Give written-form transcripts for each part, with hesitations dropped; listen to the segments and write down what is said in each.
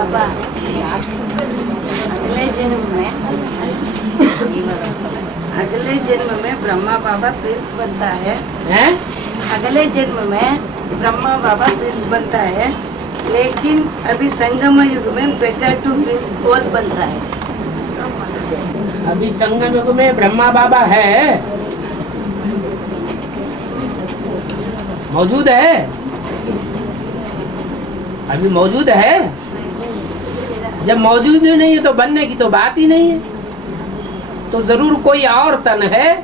बाबा अगले जन्म में ब्रह्मा बाबा प्रिंस बनता है। अगले जन्म में ब्रह्मा बाबा प्रिंस बनता है, लेकिन अभी संगम युग में बेगर टू प्रिंस कौन बनता है? अभी संगम युग में ब्रह्मा बाबा है, मौजूद है, अभी मौजूद है। जब मौजूद ही नहीं है तो बनने की तो बात ही नहीं है, तो जरूर कोई और तन है।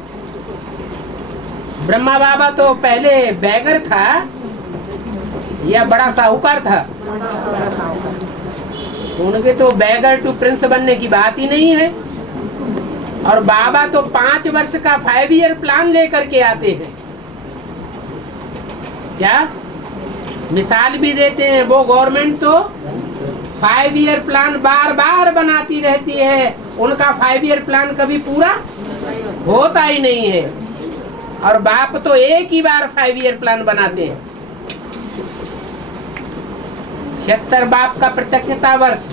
ब्रह्मा बाबा तो पहले बैगर था या बड़ा साहूकार था, तो उनके तो बैगर टू प्रिंस बनने की बात ही नहीं है। और बाबा तो 5 वर्ष का 5 ईयर प्लान लेकर के आते हैं। क्या मिसाल भी देते हैं, वो गवर्नमेंट तो 5 ईयर प्लान बार बार बनाती रहती है, उनका 5 ईयर प्लान कभी पूरा होता ही नहीं है। और बाप तो एक ही बार 5 ईयर प्लान बनाते हैं। 76 बाप का प्रत्यक्षता वर्ष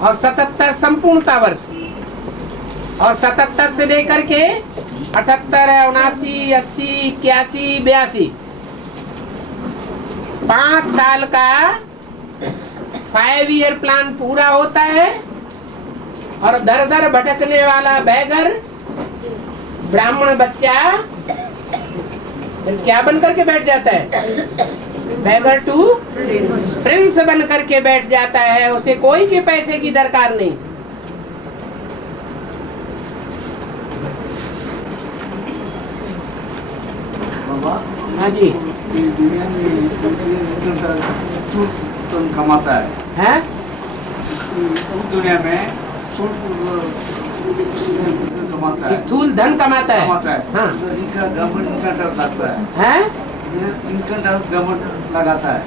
और 77 संपूर्णता वर्ष, और 77 से लेकर के 78, 79, 80, 81, 82 5 साल का 5 ईयर प्लान पूरा होता है। और दर दर भटकने वाला बैगर ब्राह्मण बच्चा फिर क्या बन करके बैठ जाता है? बैगर टू प्रिंस बन करके बैठ जाता है। उसे कोई के पैसे की दरकार नहीं। हाँ जी, दुनिया में कमाता है, दुनिया में कमाता है, स्थूल धन कमाता है। हाँ, इनका गवर्नमेंट इनकम टैक्स लगता है, इनकम टैक्स गवर्नमेंट लगाता है,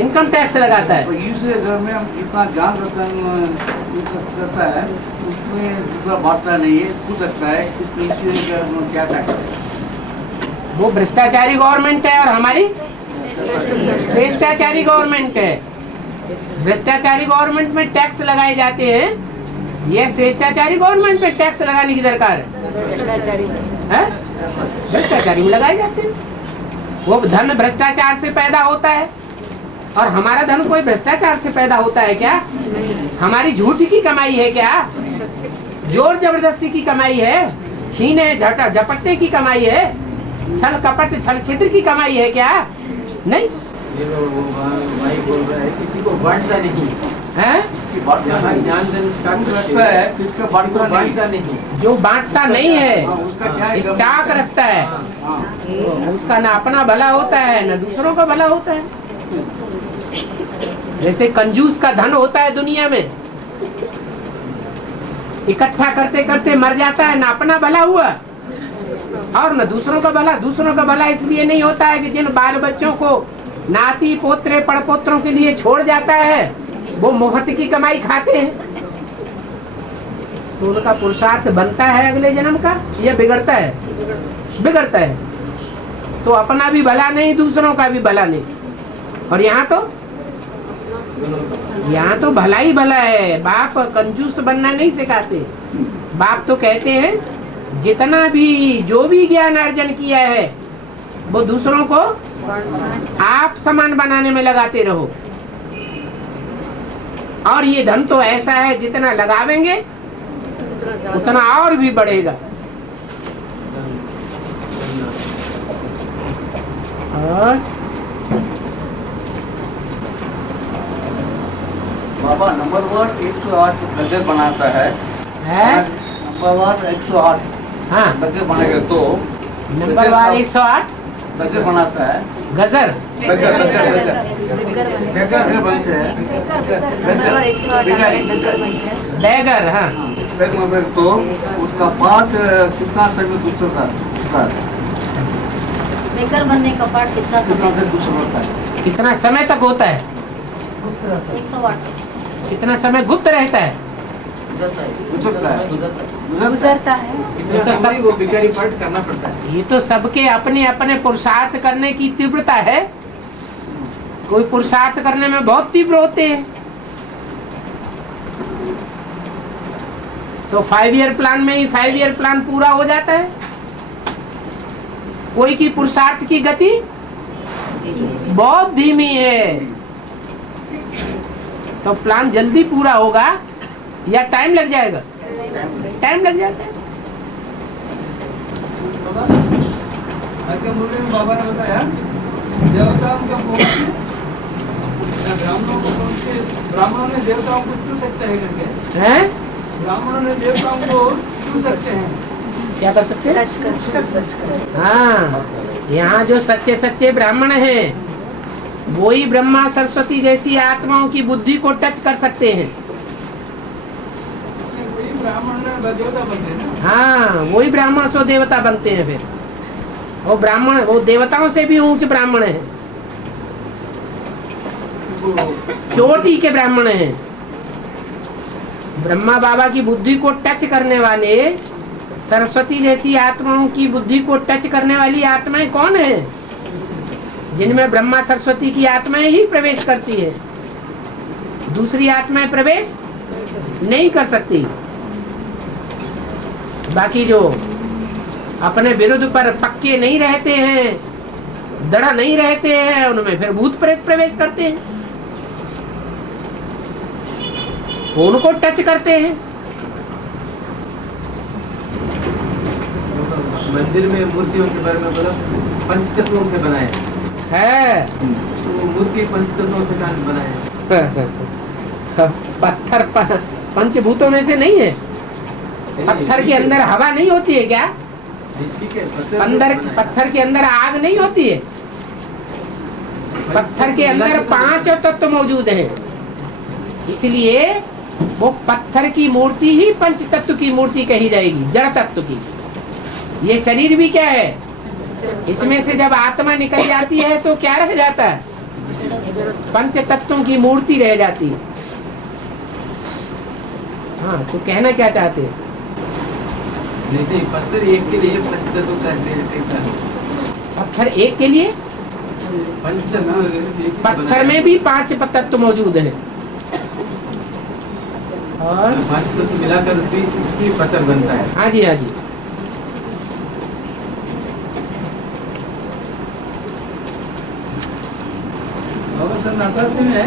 इनकम टैक्स लगाता है। तो इसलिए अगर में इतना ज्ञान करता है, उसमें दूसरा बांटता नहीं है, खुद रखता है, इसमें क्या टैक्स है? वो भ्रष्टाचारी गवर्नमेंट है और हमारी श्रेष्ठाचारी गवर्नमेंट है। भ्रष्टाचारी गवर्नमेंट में टैक्स लगाए जाते हैं, ये श्रेष्ठाचारी गवर्नमेंट में टैक्स लगाने की दरकार है। भ्रष्टाचारी में लगाए जाते हैं। वो धन भ्रष्टाचार से पैदा होता है, और हमारा धन कोई भ्रष्टाचार से पैदा होता है क्या? हमारी झूठ की कमाई है क्या? जोर जबरदस्ती की कमाई है? छीने झपटने की कमाई है? छल कपट छल छिद्र की कमाई है क्या? नहीं। ये लोग भाई बोल रहे हैं किसी को बांटता नहीं है, ज्ञान रखता है, किसका बांटता नहीं। जो बांटता नहीं है उसका क्या है? स्टॉक रखता है, उसका ना अपना भला होता है ना दूसरों का भला होता है। जैसे कंजूस का धन होता है दुनिया में, इकट्ठा करते करते मर जाता है, ना अपना भला हुआ और न दूसरों का भला। दूसरों का भला इसलिए नहीं होता है कि जिन बाल बच्चों को नाती पोत्रे पड़पोत्रों के लिए छोड़ जाता है, वो मुफ्त की कमाई खाते हैं, तो उनका पुरुषार्थ बनता है अगले जन्म का या बिगड़ता है? बिगड़ता है। तो अपना भी भला नहीं, दूसरों का भी भला नहीं। और यहाँ तो भला ही भला है। बाप कंजूस बनना नहीं सिखाते। बाप तो कहते हैं जितना भी जो भी ज्ञान अर्जन किया है वो दूसरों को आप समान बनाने में लगाते रहो। और ये धन तो ऐसा है जितना लगावेंगे उतना और भी बढ़ेगा। और बाबा नंबर 1 108 गजर बनाता है, नंबर 1 108 हाँ, गजर बनेगा तो नंबर 108 गजर बनाता है, गजर गजर बनते हैं, बैगर। हाँ, तो उसका पार्ट कितना समय दूसरा था? बेकर बनने का पार्ट कितना कितना समय? से दूसरा होता है? कितना समय तक होता है? 108 कितना समय गुप्त रहता है? गुजरता है। ये तो सब वो भिखारी पार्ट करना पड़ता है। ये तो सबके अपने अपने पुरुषार्थ करने की तीव्रता है। कोई पुरुषार्थ करने में बहुत तीव्र होते हैं, तो 5 ईयर प्लान में ही 5 ईयर प्लान पूरा हो जाता है। कोई की पुरुषार्थ की गति बहुत धीमी है, तो प्लान जल्दी पूरा होगा या टाइम लग जाएगा? टाइम लग जाता है। आगे मुरली में बाबा ने बताया देवताओं का ब्राह्मणों ने देवताओं को छू सकते हैं करके, हैं? ब्राह्मणों ने देवताओं को छू सकते हैं। क्या कर सकते हैं? सच कर हाँ, यहाँ जो सच्चे सच्चे ब्राह्मण हैं वही ब्रह्मा सरस्वती जैसी आत्माओं की बुद्धि को टच कर सकते हैं। वही ब्राह्मण देवता बनते हैं ना। हाँ, वही ब्राह्मण सो देवता बनते हैं। फिर वो ब्राह्मण, वो देवताओं से भी ऊंच ब्राह्मण है, चोटी के ब्राह्मण हैं। ब्रह्मा बाबा की बुद्धि को टच करने वाले, सरस्वती जैसी आत्माओं की बुद्धि को टच करने वाली आत्माएं कौन है? जिनमें ब्रह्मा सरस्वती की आत्माएं ही प्रवेश करती है, दूसरी आत्माएं प्रवेश नहीं कर सकती। बाकी जो अपने विरुद्ध पर पक्के नहीं रहते हैं, दृढ़ नहीं रहते हैं, उनमें फिर भूत प्रेत प्रवेश करते हैं, उनको टच करते हैं। मंदिर में मूर्तियों के बारे में बोला, पंचतत्वों से बनाए है। तो मूर्ति पंचतत्वों से कहाँ बनाए? पत्थर पंचभूतों में से नहीं है। पत्थर के अंदर हवा नहीं होती है क्या? ठीक है, अंदर पत्थर के अंदर आग नहीं होती है। पत्थर के अंदर 5 तत्व मौजूद हैं, इसलिए वो पत्थर की मूर्ति ही पंच तत्व की मूर्ति कही जाएगी, जड़ तत्व की। ये शरीर भी क्या है? इसमें से जब आत्मा निकल जाती है तो क्या रह जाता है? पंच तत्वों की मूर्ति रह जाती है। हाँ, तो कहना क्या चाहते हैं? नहीं, पत्थर एक के लिए पंचतत्व का कैसा? पत्थर एक के लिए? पंचतत्व पत्थर में भी 5 तत्व मौजूद हैं, और 5 तत्व मिलाकर भी पत्थर बनता है। हाँ जी, हाँ जी। बाबा सर नवरात्रि में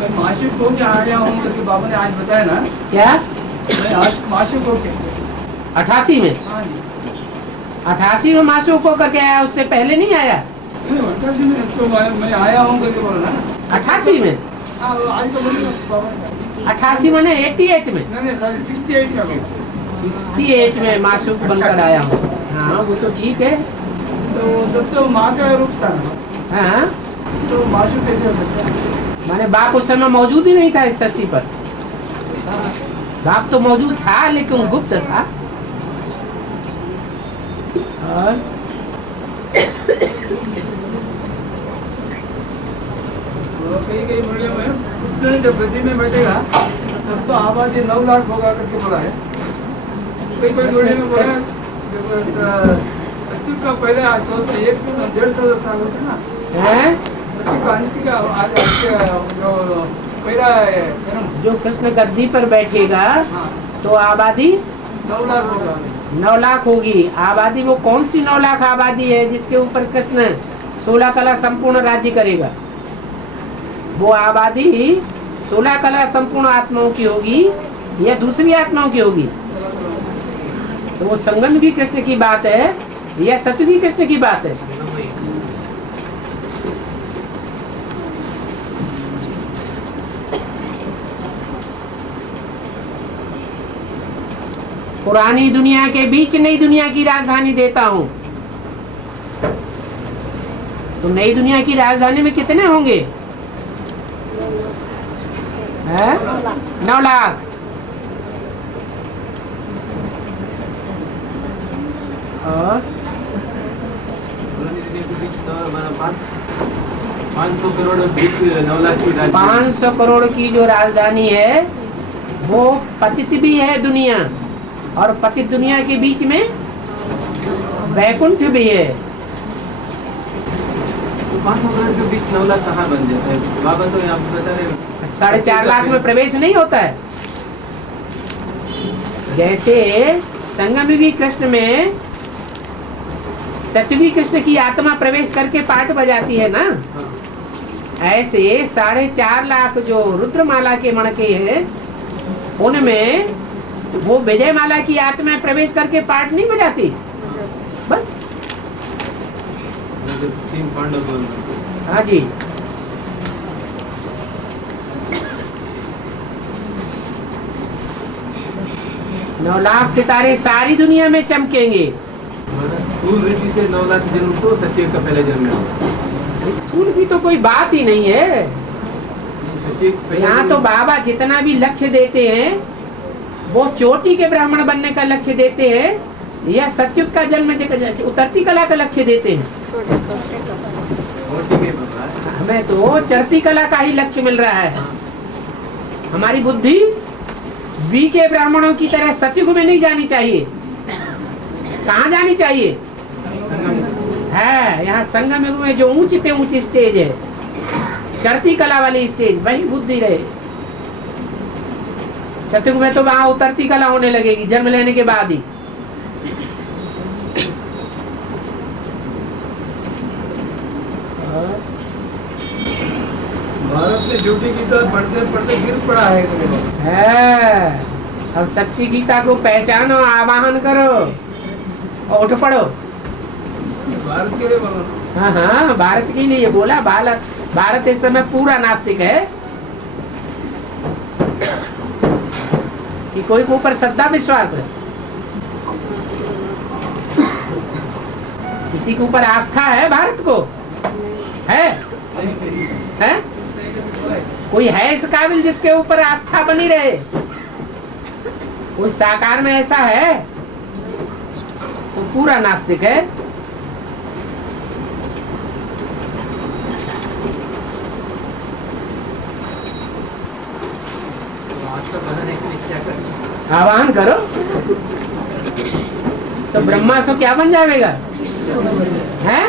मैं मासिक को क्या आया हूँ करके बाबा ने आज बताया ना। क्या? मैं आज मासिक को के 88 में? हाँ जी, 88 में मासू को करके आया, उससे पहले नहीं आया? नहीं, 88 में तो मैं आया हूँ करके बोला ना। 88 में? हाँ, आज तो बोलिए बाबा ने। 88 मैंने 88 में? नहीं सॉरी 68 का बोला। 68 में मासूक बनकर आया हूँ। हाँ, वो तो ठीक है। तो तब तो माँ का रूप था ना, हाँ, तो मासिक कैसे हो सकता है? माने बाप उस समय मौजूद ही नहीं था इस सृष्टि पर। बाप तो मौजूद था लेकिन गुप्त था। और कई मुरली में उतने जब गद्दी में बैठेगा तब तो आबादी 9 लाख होगा करके बोला है। कोई मुरली में बोला सच्ची का पहले 100-150 साल होते ना, हैं? सच्ची का अंत का जो पहला जन्म जो कृष्ण गद्दी पर बैठेगा हाँ तो आबादी 9 लाख होगा। 9 लाख होगी आबादी। वो कौन सी 9 लाख आबादी है जिसके ऊपर कृष्ण 16 कला संपूर्ण राज्य करेगा? वो आबादी 16 कला संपूर्ण आत्माओं की होगी या दूसरी आत्माओं की होगी? तो वो संगम भी कृष्ण की बात है या सतुजी कृष्ण की बात है? पुरानी दुनिया के बीच नई दुनिया की राजधानी देता हूं। तो नई दुनिया की राजधानी में कितने होंगे? 9 लाख। और 500 करोड़ 9 लाख की राजधानी। 500 करोड़ की जो राजधानी है वो पतित भी है दुनिया, और पतित दुनिया के बीच में वैकुंठ भी है। तो 500 करोड़ के बीच 9 लाख कहाँ बन जाता है? बाबा तो यहाँ बता रहे 4.5 लाख में प्रवेश नहीं होता है। जैसे संगमयुगी कृष्ण में सतयुगी कृष्ण की आत्मा प्रवेश करके पाठ बजाती है ना, ऐसे 4.5 लाख जो रुद्रमाला के मणके हैं उनमें वो विजयमाला की आत्मा प्रवेश करके पाठ नहीं बजाती। बस 3 पांडव बोल रहे हाँ जी। हैं। 9 लाख सितारे सारी दुनिया में चमकेंगे। स्थूल रीति से 9 लाख जन्म तो सचिव का पहले जन्म है। स्थूल की तो कोई बात ही नहीं है। यहाँ तो बाबा जितना भी लक्ष्य देते हैं वो चोटी के ब्राह्मण बनने का लक्ष्य देते हैं या सतयुग का जन्म उतरती कला का लक्ष्य देते हैं। हमें तो चढ़ती कला का ही लक्ष्य मिल रहा है। हमारी बुद्धि बी के ब्राह्मणों की तरह सतयुग में नहीं जानी चाहिए। कहाँ जानी चाहिए है? यहाँ संगम युग में जो ऊंची ऊंची स्टेज है, चढ़ती कला वाली स्टेज, वही बुद्धि रहे। सतयुग में तो वहां उतरती कला होने लगेगी जन्म लेने के बाद ही। भारत ने झूठी गीता पढ़ते पढ़ते गिर पड़ा है। अब सच्ची गीता को पहचानो, आवाहन करो और उठ पड़ो। भारत के लिए बोलो। हाँ हाँ, भारत के लिए बोला। भारत इस समय पूरा नास्तिक है। कि कोई के ऊपर श्रद्धा विश्वास है, किसी के ऊपर आस्था है भारत को? है? कोई है इस काबिल जिसके ऊपर आस्था बनी रहे? कोई साकार में ऐसा है? तो पूरा नास्तिक है। आवाहन करो तो ब्रह्मा सो क्या बन जाएगा? हैं?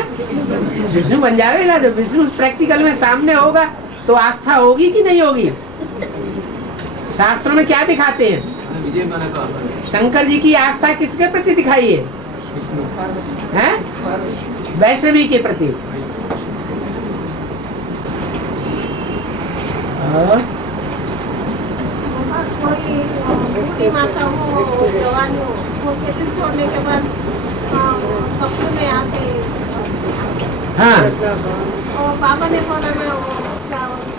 विष्णु बन जाएगा। जब विष्णु प्रैक्टिकल में सामने होगा तो आस्था होगी कि नहीं होगी? शास्त्रों में क्या दिखाते हैं? शंकर जी की आस्था किसके प्रति दिखाई है? वैष्णवी के प्रति। कोई बूढ़ी माता हो, जवान हो, वो शरीर छोड़ने के बाद सपने में आके हाँ, और बाबा ने बोला ना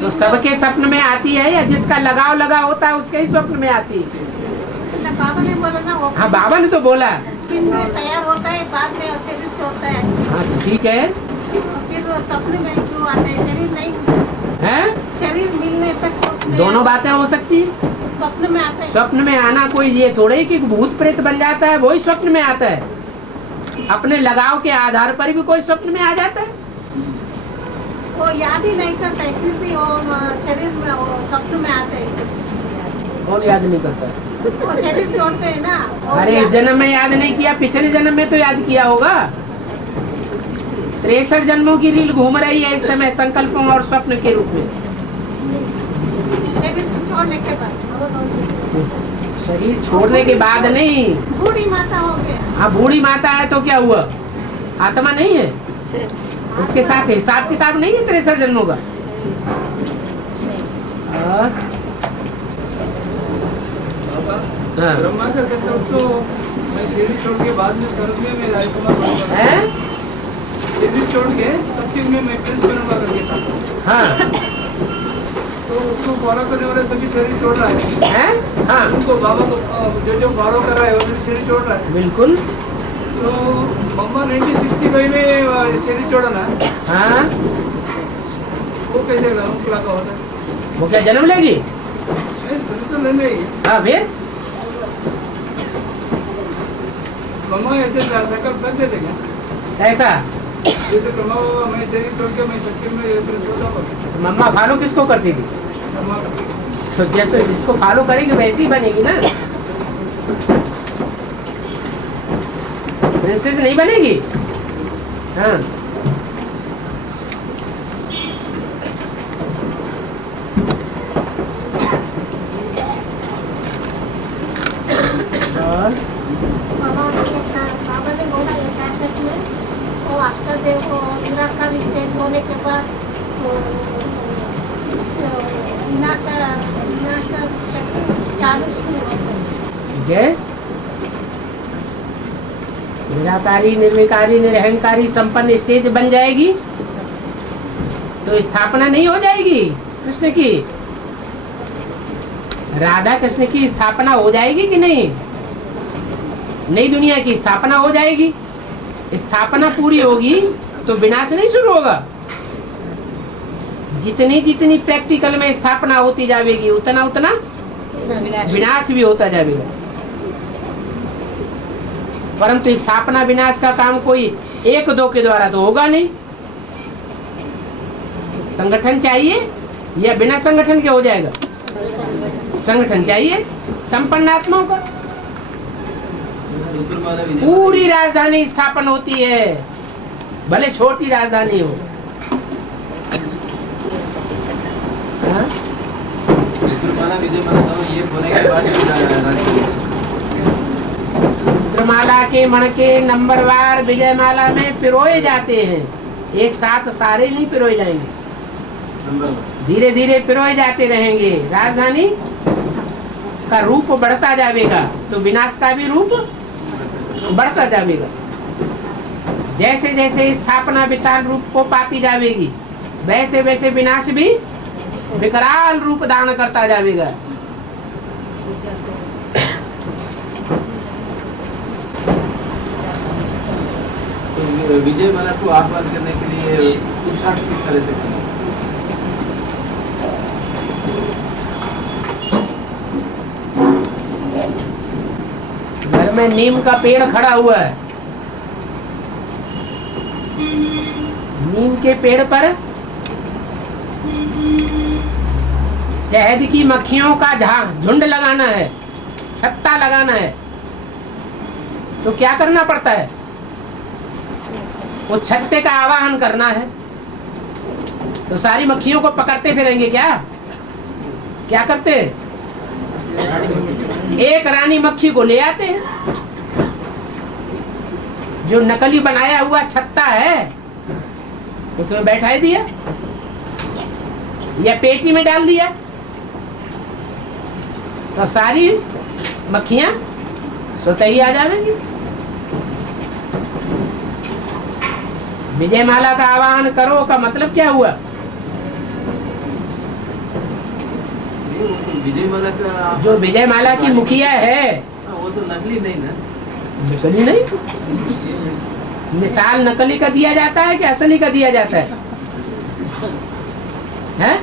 तो सबके स्वप्न में आती है या जिसका लगाव लगा होता है उसके ही स्वप्न में आती है? बाबा ने बोला ना वो हाँ, बाबा ने तो बोला। दिन में तैयार होता है, बाद में शरीर छोड़ता है। हाँ, ठीक है। फिर वो सपने में क्यों आता है? शरीर नहीं हैं? शरीर मिलने तक उसमें दोनों बातें हो सकती है। स्वप्न में आता है। स्वप्न में आना कोई ये थोड़े ही कि भूत प्रेत बन जाता है वही स्वप्न में आता है। अपने लगाव के आधार पर भी कोई स्वप्न में आ जाता है। वो याद ही नहीं करता है, फिर भी वो शरीर में वो स्वप्न में आते हैं। कौन याद नहीं करता? वो शरीर छोड़ते हैं ना। वो अरे इस जन्म में याद नहीं किया, पिछले जन्म में तो याद किया होगा। 63 जन्मों की रील घूम रही है इस समय संकल्पों और स्वप्न के रूप में। शरीर छोड़ने के बाद शरीर छोड़ने के बाद नहीं। बूढ़ी माता हो गया। हाँ, बूढ़ी माता है तो क्या हुआ? आत्मा नहीं है? उसके साथ हिसाब किताब नहीं है 63 जन्मों का। ब्रह्मा का संकल्प तो मैं शरीर छोड़ के बाद में स्वर्ग में राजकुमार बनूंगा। हैं? शरीर छोड़ के सब चीज में मैं प्रिंस बनूंगा करके था। हाँ। तो उसको फॉलो करने वाले सभी शरीर छोड़ रहा है। हैं? हाँ, उनको बाबा को जो फॉलो कर रहा है वो भी शरीर छोड़ रहा है। बिल्कुल। तो मम्मा 1965 में शरीर छोड़ा ना, हाँ, वो कैसे उनको लगा होता है? वो क्या जन्म लेगी? नहीं, शरीर तो नहीं लेगी। हाँ, फिर मम्मा ऐसे संकल्प कर देते क्या? ऐसा जैसे ब्रह्मा बाबा मैं शरीर छोड़ के मैं सत्य में प्रिंस होता हूँ। मम्मा फॉलो किसको करती थी? ब्रह्मा का तो जैसे जिसको फॉलो करेंगे वैसी ही बनेगी ना। प्रिंसेस नहीं बनेगी। हाँ, होने के बाद विनाश चक्र चालू शुरू होता है। जय निराकारी, निर्विकारी, निरहंकारी संपन्न स्टेज बन जाएगी तो स्थापना नहीं हो जाएगी कृष्ण की। राधा कृष्ण की स्थापना हो जाएगी कि नहीं? नई दुनिया की स्थापना हो जाएगी। स्थापना पूरी होगी तो विनाश नहीं शुरू होगा। जितनी जितनी प्रैक्टिकल में स्थापना होती जाएगी उतना उतना विनाश भी होता जाएगा। परंतु स्थापना विनाश का काम कोई एक दो के द्वारा तो होगा नहीं। संगठन चाहिए या बिना संगठन के हो जाएगा? संगठन चाहिए संपन्न आत्माओं का। पूरी राजधानी स्थापन होती है, भले छोटी राजधानी हो। हाँ? ये होने के बाद रुद्रमाला के मणके नंबरवार विजयमाला में पिरोए जाते हैं। एक साथ सारे नहीं पिरोए जाएंगे, धीरे धीरे पिरोए जाते रहेंगे। राजधानी का रूप बढ़ता जाएगा तो विनाश का भी रूप बढ़ता जाएगा। जैसे जैसे स्थापना विशाल रूप को पाती जाएगी वैसे वैसे विनाश भी विकराल रूप धारण करता जाएगा। तो विजय माला को आह्वान करने के लिए पुरुषार्थ किस तरह से करना? घर में नीम का पेड़ खड़ा हुआ है। नीम के पेड़ पर शहद की मक्खियों का झुंड लगाना है, छत्ता लगाना है। तो क्या करना पड़ता है? वो छत्ते का आवाहन करना है। तो सारी मक्खियों को पकड़ते फिरेंगे क्या? क्या करते हैं? एक रानी मक्खी को ले आते हैं। जो नकली बनाया हुआ छत्ता है उसमें बैठा दिया या पेटी में डाल दिया तो सारी मक्खियां स्वतः ही आ जाएंगी। विजयमाला का आह्वान करो का मतलब क्या हुआ? विजयमाला का जो विजयमाला की मुखिया है वो तो नकली नहीं ना? नकली नहीं। मिसाल नकली का दिया जाता है कि असली का दिया जाता है? हैं?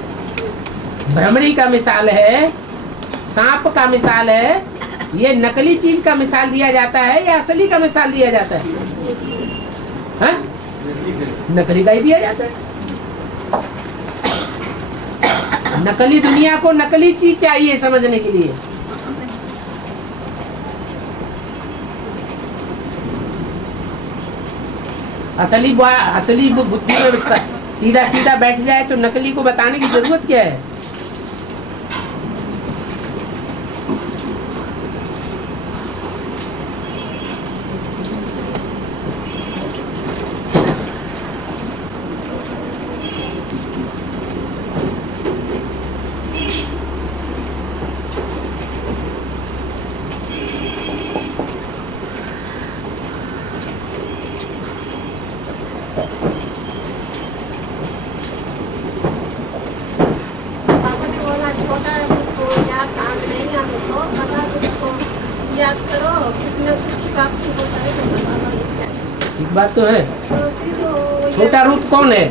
भ्रमरी का मिसाल है, सांप का मिसाल है। ये नकली चीज का मिसाल दिया जाता है या असली का मिसाल दिया जाता है? हैं? नकली का ही दिया जाता है। नकली दुनिया को नकली चीज चाहिए समझने के लिए। असली बुद्धि में सीधा सीधा बैठ जाए तो नकली को बताने की जरूरत क्या है? बात तो है। छोटा रूप कौन है?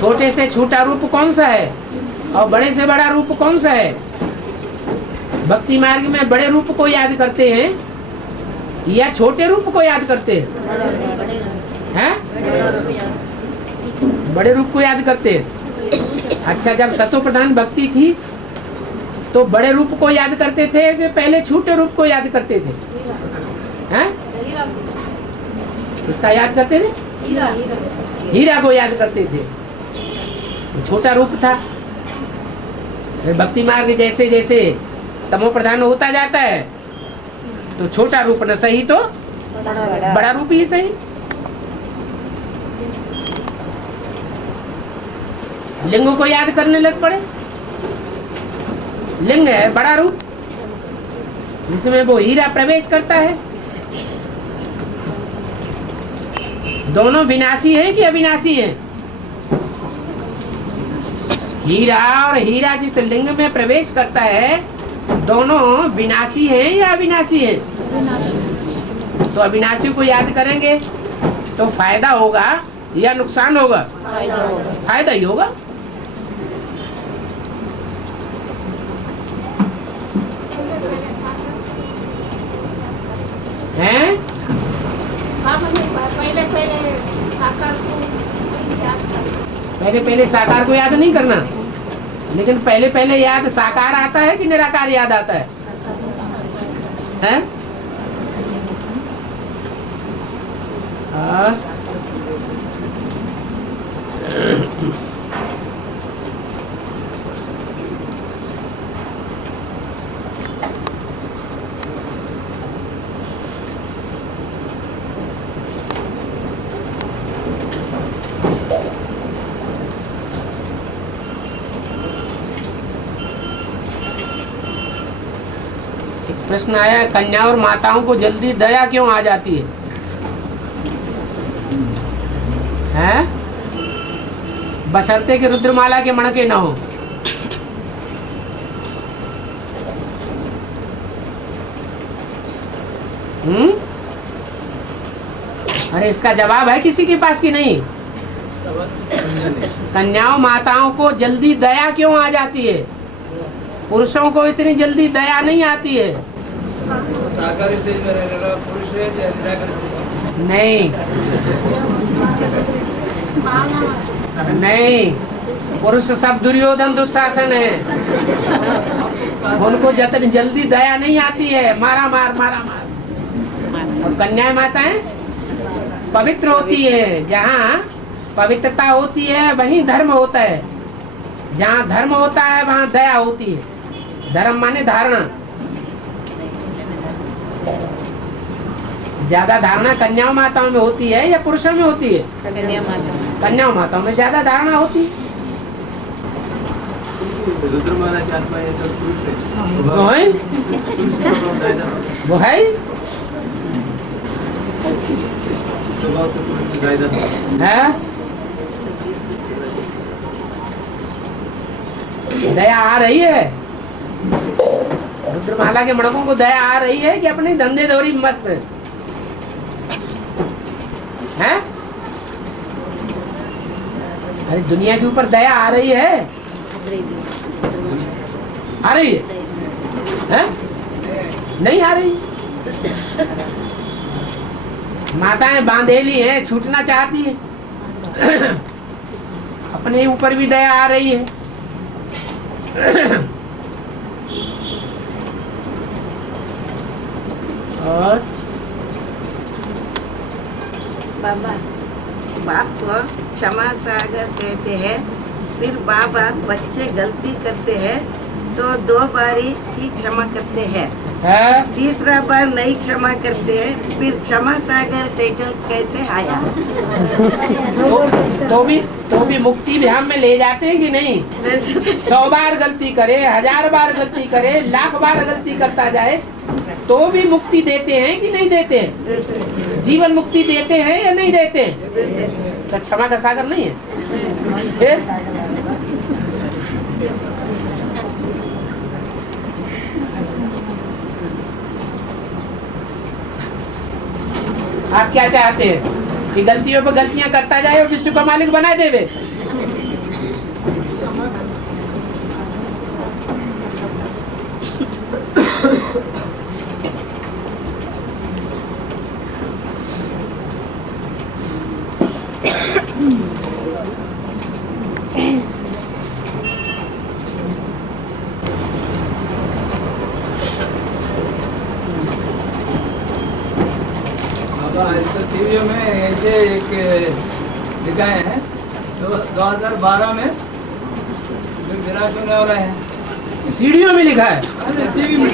छोटे से छोटा रूप कौन सा है और बड़े से बड़ा रूप कौन सा है? भक्ति मार्ग में बड़े रूप को याद करते हैं या छोटे रूप को याद करते हैं? बड़े रूप को याद करते हैं। अच्छा, जब सतो प्रधान भक्ति थी तो बड़े रूप को याद करते थे कि पहले छोटे रूप को याद करते थे? हैं? इसका याद करते थे? हीरा को याद करते थे। छोटा रूप था। भक्ति मार्ग जैसे जैसे तमो प्रधान होता जाता है तो छोटा रूप न सही तो बड़ा रूप ही सही। लिंग को याद करने लग पड़े। लिंग है बड़ा रूप, जिसमें वो हीरा प्रवेश करता है। दोनों विनाशी है कि अविनाशी है? हीरा और हीरा जिस लिंग में प्रवेश करता है, दोनों विनाशी है या अविनाशी है? तो अविनाशी को याद करेंगे तो फायदा होगा या नुकसान होगा? फायदा ही होगा। हैं? हाँ, पहले पहले साकार को याद करना। पहले पहले साकार को याद नहीं करना, लेकिन पहले पहले याद साकार आता है कि निराकार याद आता है? हैं? हाँ। प्रश्न आया, कन्या और माताओं को जल्दी दया क्यों आ जाती है? हैं? बशर्ते कि रुद्रमाला के मणके न हो। अरे इसका जवाब है किसी के पास कि नहीं? कन्याओं माताओं को जल्दी दया क्यों आ जाती है? पुरुषों को इतनी जल्दी दया नहीं आती है। साकार स्टेज में रहेगा पुरुष है या निराकार स्टेज? नहीं नहीं, पुरुष सब दुर्योधन दुशासन है, उनको जितनी जल्दी दया नहीं आती है, मारा मार मारा मार। और कन्या माताएं पवित्र होती है, जहाँ पवित्रता होती है वहीं धर्म होता है, जहाँ धर्म होता है वहाँ दया होती है। धर्म माने धारणा, ज्यादा धारणा कन्याओं माताओं में होती है या पुरुषों में होती है? कन्याओं माताओं में ज्यादा धारणा होती है। रुद्रमाला के आत्मा ये सब पुरुष है। वो है, वो है स्वभाव से पुरुष गायदा है? दया आ रही है? रुद्रमाला के मणकों को दया आ रही है कि अपने धंधे दौरी मस्त है? अरे दुनिया के ऊपर दया आ रही है? आ रही है? नहीं आ रही। माताएं बांधेली हैं, छूटना चाहती है, अपने ऊपर भी दया आ रही है। और बाबा, बाप को क्षमा सागर कहते हैं, फिर बाबा बच्चे गलती करते हैं तो 2 बारी ही क्षमा करते हैं, तीसरा बार नहीं क्षमा करते हैं, फिर क्षमा सागर टाइटल कैसे आया? तो भी मुक्ति धाम में ले जाते हैं कि नहीं? 100 बार गलती करे, 1000 बार गलती करे, लाख बार गलती करता जाए तो भी मुक्ति देते हैं कि नहीं देते हैं? जीवन मुक्ति देते हैं या नहीं देते हैं? तो क्षमा का सागर नहीं है। फिर आप क्या चाहते हैं कि गलतियों पर गलतियां करता जाए और विश्व का मालिक बना देवे? टीवी में ऐसे एक दिखाए हैं, तो 2012 में विराट होने वाला है। सीढ़ियों में लिखा है, टीवी में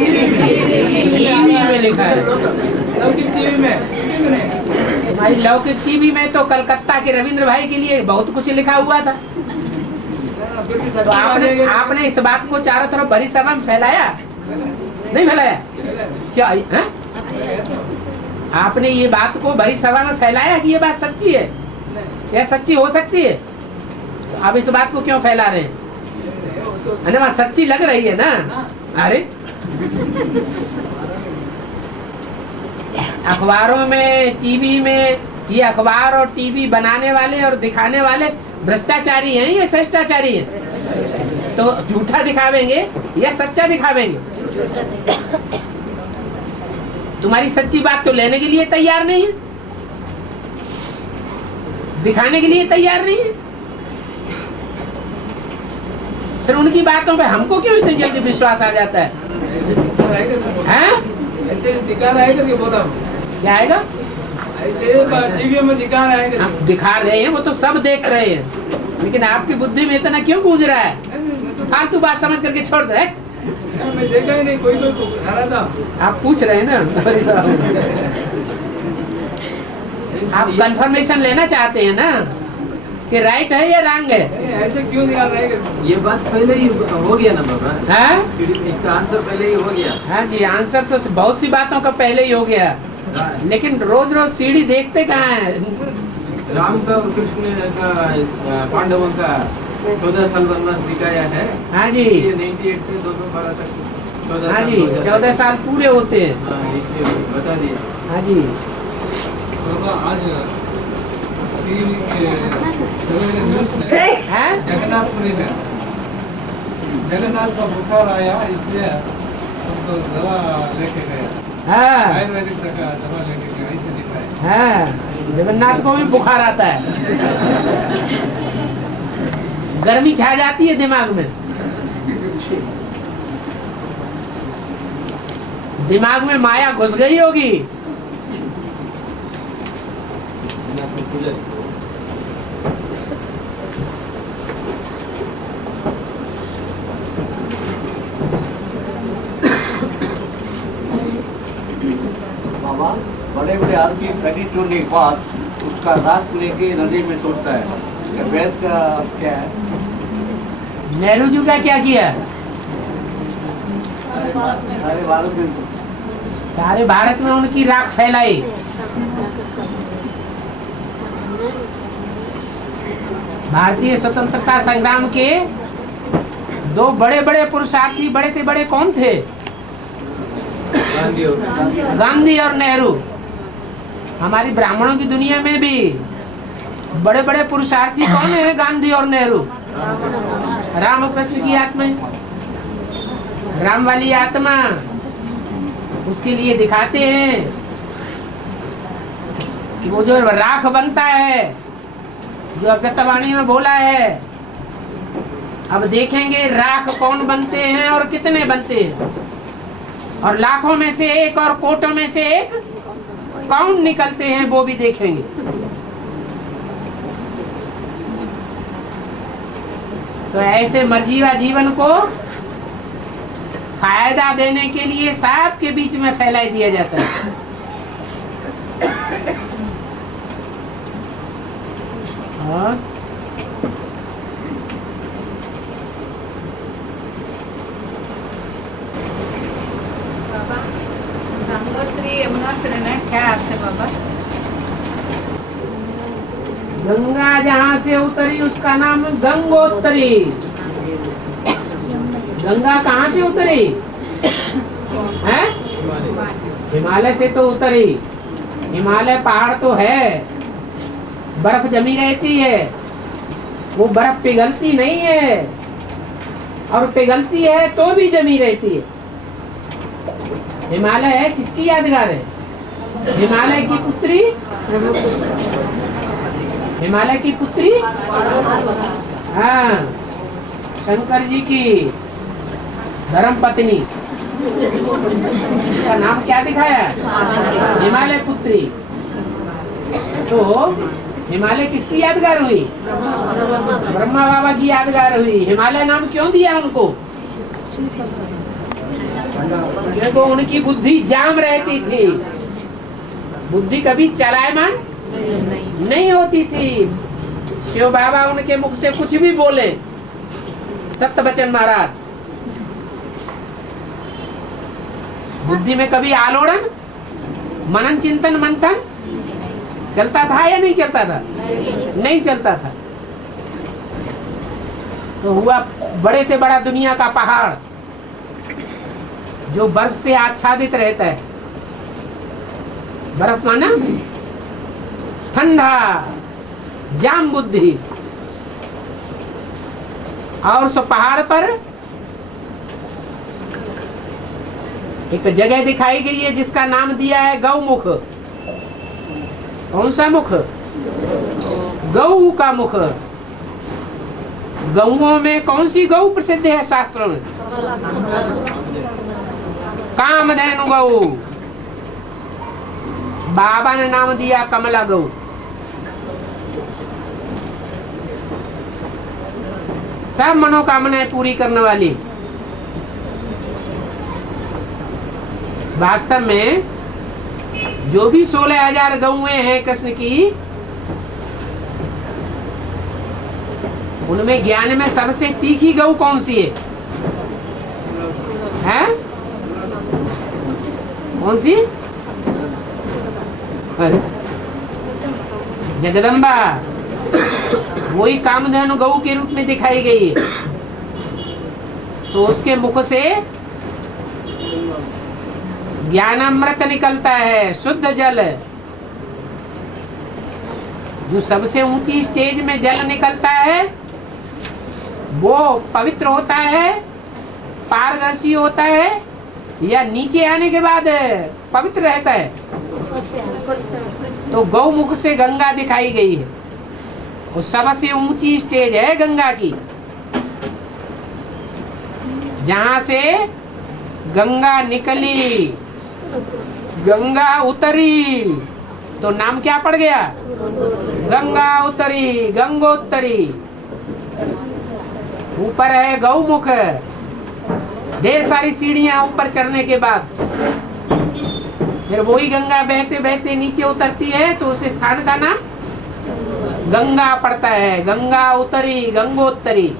लिखा है। लौकिक टीवी में, हमारी लौकिक टीवी में तो कलकत्ता के रविंद्र भाई के लिए बहुत कुछ लिखा हुआ था। की तो सच्ची बात आपने इस बात को चारों तरफ भरी सभा में फैलाया, नहीं फैलाया क्या है? आपने ये बात को भरी सभा में फैलाया कि ये बात सच्ची है, यह सच्ची हो सकती है, तो आप इस बात को क्यों फैला रहे हैं? अरे बात सच्ची लग रही है ना। अरे अखबारों में, टीवी में, ये अखबार और टीवी बनाने वाले और दिखाने वाले भ्रष्टाचारी हैं या शिष्टाचारी हैं? तो झूठा दिखावेंगे या सच्चा दिखावेंगे? तुम्हारी सच्ची बात तो लेने के लिए तैयार नहीं है, दिखाने के लिए तैयार नहीं है, फिर उनकी बातों पे हमको क्यों इतनी जल्दी विश्वास आ जाता है? ऐसे दिखा रहा है करके बोला, क्या आएगा? ऐसे टीवी में दिखा रहा है, आप दिखा रहे हैं, वो तो सब देख रहे हैं, लेकिन आपकी बुद्धि में इतना क्यों गूंज रहा है? फालतू बात समझ करके छोड़ दे। मैं देखा ही नहीं, कोई दिखा रहा था। आप पूछ रहे हैं ना, आप कंफर्मेशन लेना चाहते हैं ना कि राइट है या रॉन्ग है? ऐसे क्यों दिखा रहा है? ये बात पहले ही हो गया ना बाबा, हाँ इसका आंसर पहले ही हो गया। हाँ जी, आंसर तो बहुत सी बातों का पहले ही हो गया, लेकिन रोज रोज सीढ़ी देखते कहाँ है? राम का और कृष्ण का, पांडवों का 14 साल वनवास दिखाया है। हाँ जी, 98 से 212 तक 14 हाँ साल जी, हो जाते 14 साल पूरे होते हैं। हाँ, इसलिए बता दिया। हाँ जी, आज टीवी के न्यूज़ में है जगन्नाथपुरी में जगन्नाथ का बुखार आया, इसलिए उनको दवा लेके गए, हाँ आयुर्वेदिक का दवा लेके गए, ऐसे दिखा है। हाँ, जगन्नाथ को भी बुखार आता है, गर्मी छा जाती है दिमाग में, दिमाग में माया घुस गई होगी। बाबा बड़े बड़े आदमी शरीर छोड़ने के बाद उसका राख लेके नदी में छोड़ता है, ये वैद का क्या है? नेहरू जी का क्या किया? सारे भारत में सारे भारत में उनकी राख फैलाई। भारतीय स्वतंत्रता संग्राम के दो बड़े बड़े पुरुषार्थी बड़े थे, बड़े कौन थे? गांधी और नेहरू। हमारी ब्राह्मणों की दुनिया में भी बड़े बड़े पुरुषार्थी कौन है? गांधी और नेहरू। रामकृष्ण की आत्मा, राम वाली आत्मा, उसके लिए दिखाते हैं कि वो जो राख बनता है, जो अव्यक्तवाणी में बोला है, अब देखेंगे राख कौन बनते हैं और कितने बनते हैं, और लाखों में से एक और कोटों में से एक कौन निकलते हैं वो भी देखेंगे। तो ऐसे मर्जीवा जीवन को फायदा देने के लिए सबके बीच में फैला दिया जाता है। और गंगोत्री यमुनोत्री में क्या अर्थ है बाबा? गंगा जहाँ से उतरी उसका नाम गंगोत्री। गंगा कहाँ से उतरी है? हिमालय से तो उतरी। हिमालय पहाड़ तो है, बर्फ जमी रहती है, वो बर्फ पिघलती नहीं है, और पिघलती है तो भी जमी रहती है। हिमालय है किसकी यादगार है? हिमालय की पुत्री, हिमालय की पुत्री, हाँ, शंकर जी की धर्म पत्नी का नाम क्या दिखाया? हिमालय पुत्री। तो हिमालय किसकी यादगार हुई? ब्रह्मा बाबा की यादगार हुई। हिमालय नाम क्यों दिया उनको? क्योंकि उनकी बुद्धि जाम रहती थी, बुद्धि कभी चलायमान नहीं होती थी। शिव बाबा उनके मुख से कुछ भी बोले सत्यवचन महाराज। बुद्धि में कभी आलोड़न, मनन, चिंतन, मंथन चलता था या नहीं चलता था? नहीं चलता था। तो हुआ बड़े से बड़ा दुनिया का पहाड़ जो बर्फ से आच्छादित रहता है। बर्फ माना ठंडा, जाम बुद्धि। और सो पहाड़ पर एक जगह दिखाई गई है जिसका नाम दिया है गौमुख। कौन सा मुख? गौ का मुख। गौओं में कौन सी गौ प्रसिद्ध है शास्त्रों में? कामधेनु गौ। बाबा ने नाम दिया कमला गौ। सब मनोकामनाएं पूरी करने वाली। वास्तव में जो भी 16,000 गौएं हैं कृष्ण की, उनमें ज्ञान में सबसे तीखी गौ कौन सी है? हैं? कौन सी? जगदम्बा। वही कामधेनु गौ के रूप में दिखाई गई है। तो उसके मुख से ज्ञानामृत निकलता है, शुद्ध जल। जो सबसे ऊंची स्टेज में जल निकलता है वो पवित्र होता है, पारदर्शी होता है, या नीचे आने के बाद पवित्र रहता है? तो गौमुख से गंगा दिखाई गई है। वो सबसे ऊंची स्टेज है गंगा की। जहां से गंगा निकली, गंगा उतरी, तो नाम क्या पड़ गया? गंगा उतरी, गंगोत्तरी। ऊपर है गौमुख। ढेर सारी सीढ़ियां ऊपर चढ़ने के बाद फिर वही गंगा बहते बहते नीचे उतरती है, तो उस स्थान का नाम गंगा पड़ता है। गंगा उतरी, गंगोत्तरी।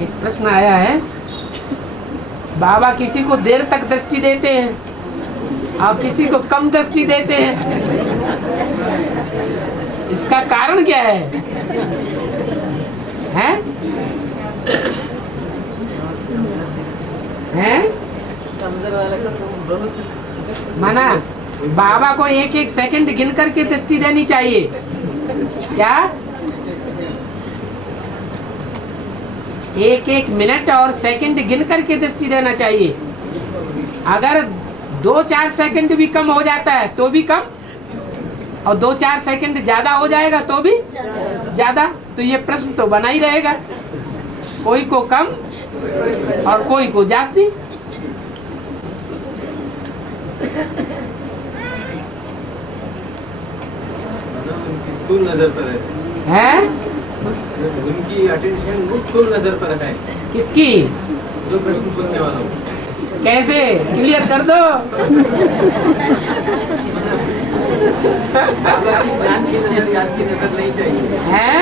एक प्रश्न आया है, बाबा किसी को देर तक दृष्टि देते हैं और किसी को कम दृष्टि देते हैं, इसका कारण क्या है? हैं? हैं? माना बाबा को एक एक सेकंड गिन करके दृष्टि देनी चाहिए क्या? एक एक मिनट और सेकंड गिन करके दृष्टि देना चाहिए। अगर 2-4 सेकंड भी कम हो जाता है तो भी कम, और 2-4 सेकंड ज्यादा हो जाएगा तो भी ज्यादा, तो ये प्रश्न तो बना ही रहेगा। कोई को कम और कोई को जास्ती। स्थूल नजर पर है, उनकी अटेंशन स्थूल नजर पर है। किसकी? जो प्रश्न पूछने वाला हूँ। कैसे क्लियर कर दो? बाबा की ज्ञान की नजर, याद की नजर नहीं चाहिए है?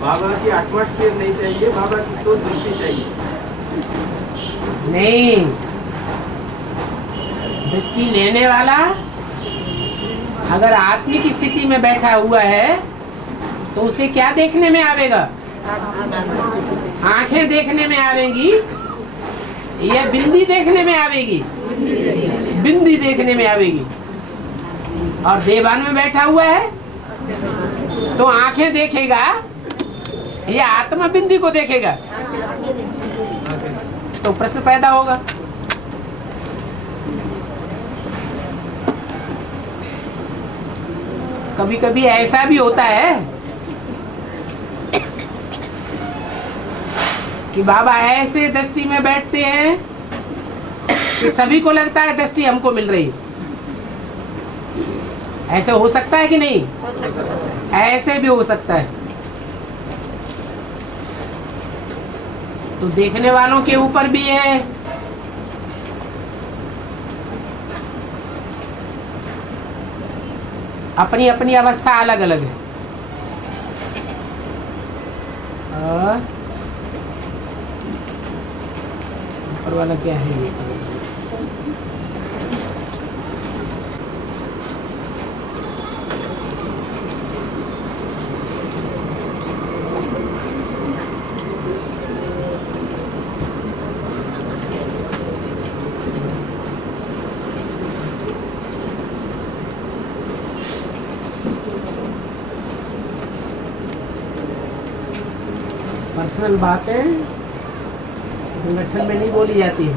बाबा की एटमॉस्फेयर नहीं चाहिए, बाबा की तो दृष्टि चाहिए। नहीं, दृष्टि लेने वाला अगर आत्मिक स्थिति में बैठा हुआ है तो उसे क्या देखने में आवेगा? आंखें देखने में आवेगी या बिंदी देखने में आवेगी? बिंदी देखने में आवेगी। और देवान में बैठा हुआ है तो आंखें देखेगा या आत्मा बिंदी को देखेगा? तो प्रश्न पैदा होगा। कभी कभी ऐसा भी होता है कि बाबा ऐसे दृष्टि में बैठते हैं कि सभी को लगता है दृष्टि हमको मिल रही है। ऐसे हो सकता है कि नहीं? ऐसे भी हो सकता है। तो देखने वालों के ऊपर भी है। अपनी अपनी अवस्था अलग अलग है। और ऊपर वाला क्या है ये सब? पर्सनल बातें संगठन में नहीं बोली जाती है।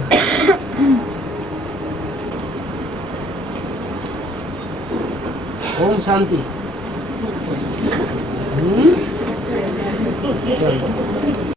ओम शांति। चलो।